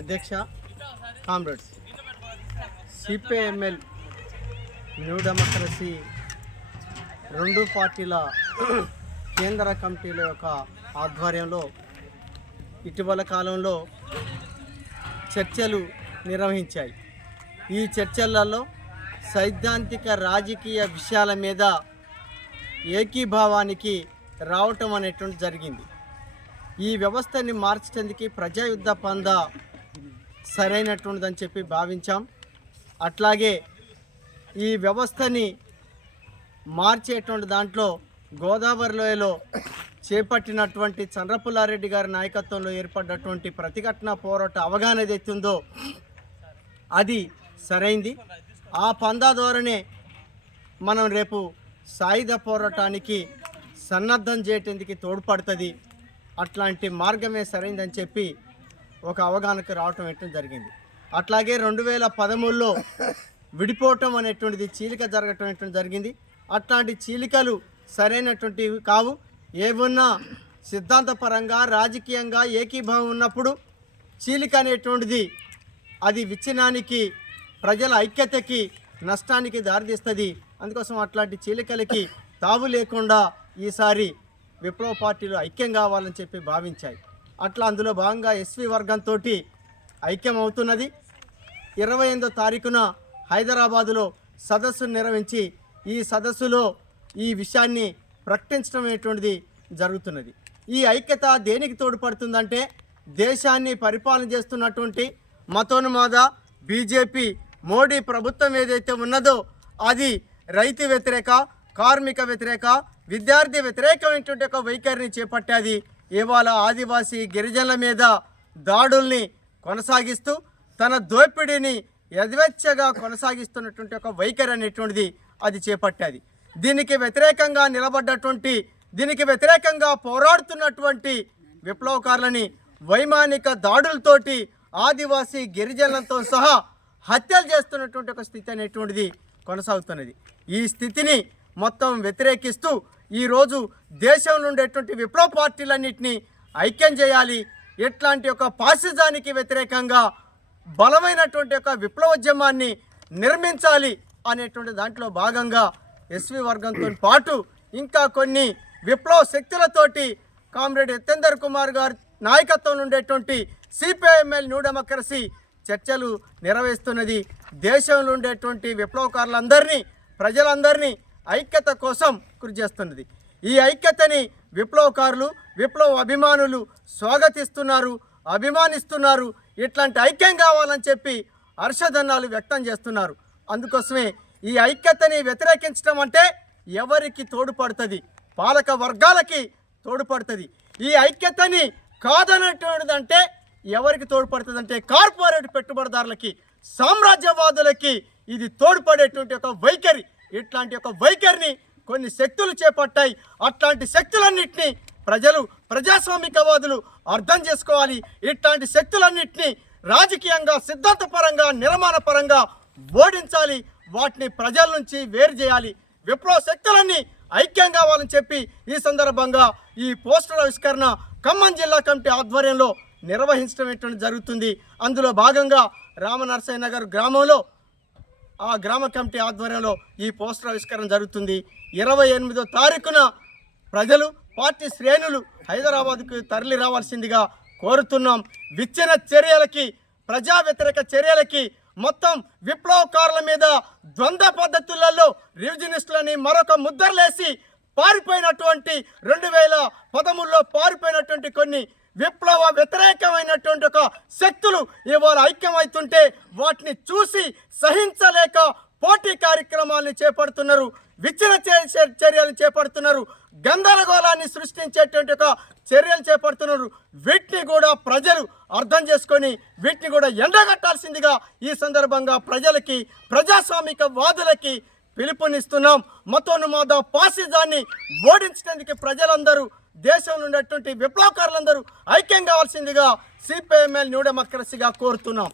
అధ్యక్ష comrades. CPIML new democracy రెండు పార్టీల కేంద్ర కమిటీల యొక్క ఆధ్వర్యంలో ఇటీవల కాలంలో చర్చలు నిర్వహించాయి. ఈ చర్చలలో సైద్ధాంతిక రాజకీయ విషయాల మీద ఏకీభావానికి రావటం అనేటువంటి జరిగింది. ఈ వ్యవస్థని మార్చడానికి ప్రజాయుద్ధ పంద సరైనటువంటిదని చెప్పి భావించాం. అట్లాగే ఈ వ్యవస్థని మార్చేటువంటి దాంట్లో గోదావరి లోయలో చేపట్టినటువంటి చంద్రపుల్లారెడ్డి గారి నాయకత్వంలో ఏర్పడ్డటువంటి ప్రతిఘటన పోరాట అవగాహన ఏదైతే అది సరైంది. ఆ పందా ద్వారానే మనం రేపు సాయుధ పోరాటానికి సన్నద్ధం చేయటందుకు తోడ్పడుతుంది. అట్లాంటి మార్గమే సరైందని చెప్పి ఒక అవగాహనకు రావటం ఎట్టడం జరిగింది. అట్లాగే రెండు వేల పదమూడులో విడిపోవటం అనేటువంటిది చీలిక జరగటం జరిగింది. అట్లాంటి చీలికలు సరైనటువంటివి కావు. ఏమున్నా సిద్ధాంతపరంగా రాజకీయంగా ఏకీభావం ఉన్నప్పుడు చీలిక అనేటువంటిది అది విచ్ఛిన్నానికి ప్రజల ఐక్యతకి నష్టానికి దారితీస్తుంది. అందుకోసం అట్లాంటి చీలికలకి తావు లేకుండా ఈసారి విప్లవ పార్టీలు ఐక్యం కావాలని చెప్పి భావించాయి. అట్లా అందులో భాగంగా ఎస్వి వర్గంతో ఐక్యం అవుతున్నది ఇరవై ఎనిమిదో తారీఖున హైదరాబాదులో సదస్సు నిర్వహించి ఈ సదస్సులో ఈ విషయాన్ని ప్రకటించడం అనేటువంటిది జరుగుతున్నది. ఈ ఐక్యత దేనికి తోడ్పడుతుందంటే దేశాన్ని పరిపాలన చేస్తున్నటువంటి మతోన్మాద బీజేపీ మోడీ ప్రభుత్వం ఏదైతే ఉన్నదో అది రైతు వ్యతిరేక కార్మిక వ్యతిరేక విద్యార్థి వ్యతిరేకమైనటువంటి ఒక వైఖరిని చేపట్టేది ఇవాళ ఆదివాసీ గిరిజనుల మీద దాడుల్ని కొనసాగిస్తూ తన దోపిడీని యథేచ్ఛగా కొనసాగిస్తున్నటువంటి ఒక వైఖరి అనేటువంటిది అది చేపట్టేది. దీనికి వ్యతిరేకంగా నిలబడ్డటువంటి దీనికి వ్యతిరేకంగా పోరాడుతున్నటువంటి విప్లవకారులని వైమానిక దాడులతోటి ఆదివాసీ గిరిజనులతో సహా హత్యలు చేస్తున్నటువంటి ఒక స్థితి అనేటువంటిది కొనసాగుతున్నది. ఈ స్థితిని మొత్తం వ్యతిరేకిస్తూ ఈరోజు దేశంలో ఉండేటువంటి విప్లవ పార్టీలన్నింటినీ ఐక్యం చేయాలి ఇట్లాంటి ఒక పాసిజానికి వ్యతిరేకంగా బలమైనటువంటి ఒక విప్లవోద్యమాన్ని నిర్మించాలి అనేటువంటి దాంట్లో భాగంగా ఎస్వి వర్గంతో పాటు ఇంకా కొన్ని విప్లవ శక్తులతోటి కామ్రేడ్ యతేందర్ కుమార్ గారి నాయకత్వంలో ఉండేటువంటి సిపిఐఎంఎల్ న్యూ డెమోక్రసీ చర్చలు నిర్వహిస్తున్నది. దేశంలో ఉండేటువంటి విప్లవకారులందరినీ ప్రజలందరినీ ఐక్యత కోసం కృషి చేస్తున్నది. ఈ ఐక్యతని విప్లవకారులు విప్లవ అభిమానులు స్వాగతిస్తున్నారు అభిమానిస్తున్నారు. ఇట్లాంటి ఐక్యం కావాలని చెప్పి హర్షధన్నాలు వ్యక్తం చేస్తున్నారు. అందుకోసమే ఈ ఐక్యతని వ్యతిరేకించడం అంటే ఎవరికి తోడ్పడుతుంది? పాలక వర్గాలకి తోడ్పడుతుంది. ఈ ఐక్యతని కాదనటువంటిదంటే ఎవరికి తోడ్పడుతుంది అంటే కార్పొరేట్ పెట్టుబడిదారులకి సామ్రాజ్యవాదులకి ఇది తోడ్పడేటువంటి ఒక వైఖరి. ఇట్లాంటి ఒక వైఖరిని కొన్ని శక్తులు చేపట్టాయి. అట్లాంటి శక్తులన్నింటినీ ప్రజలు ప్రజాస్వామికవాదులు అర్థం చేసుకోవాలి. ఇట్లాంటి శక్తులన్నింటినీ రాజకీయంగా సిద్ధాంతపరంగా నిర్మాణపరంగా ఓడించాలి. వాటిని ప్రజల నుంచి వేరు చేయాలి. విప్లవ శక్తులన్నీ ఐక్యం కావాలని చెప్పి ఈ సందర్భంగా ఈ పోస్టర్ ఆవిష్కరణ ఖమ్మం జిల్లా కమిటీ ఆధ్వర్యంలో నిర్వహించడం జరుగుతుంది. అందులో భాగంగా రామనరసయ్య నగర్ గ్రామంలో ఆ గ్రామ కమిటీ ఆధ్వర్యంలో ఈ పోస్టర్ ఆవిష్కరణ జరుగుతుంది. ఇరవై ఎనిమిదో తారీఖున ప్రజలు పార్టీ శ్రేణులు హైదరాబాద్కు తరలి రావాల్సిందిగా కోరుతున్నాం. విచ్చిన చర్యలకి ప్రజా వ్యతిరేక చర్యలకి మొత్తం విప్లవకారుల మీద ద్వంద్వ పద్ధతులలో రివిజనిస్టులని మరొక ముద్రలేసి పారిపోయినటువంటి రెండు వేల పదమూడులో పారిపోయినటువంటి కొన్ని విప్లవ వ్యతిరేకమైనటువంటి ఒక శక్తులు ఇవాళ ఐక్యమవుతుంటే వాటిని చూసి సహించలేక పోటీ కార్యక్రమాలను చేపడుతున్నారు విచ్చిన చర్యలు చేపడుతున్నారు గందరగోళాన్ని సృష్టించేటువంటి ఒక చర్యలు చేపడుతున్నారు. వీటిని కూడా ప్రజలు అర్థం చేసుకొని వీటిని కూడా ఎండగట్టాల్సిందిగా ఈ సందర్భంగా ప్రజలకి ప్రజాస్వామిక వాదులకి పిలుపునిస్తున్నాం. మతోన్మాద పాసిజాన్ని ఓడించడానికి ప్రజలందరూ దేశంలో ఉన్నటువంటి విప్లవకారులందరూ ఐక్యం కావాల్సిందిగా సిపిఎంఎల్ న్యూ డెమోక్రసీగా కోరుతున్నాం.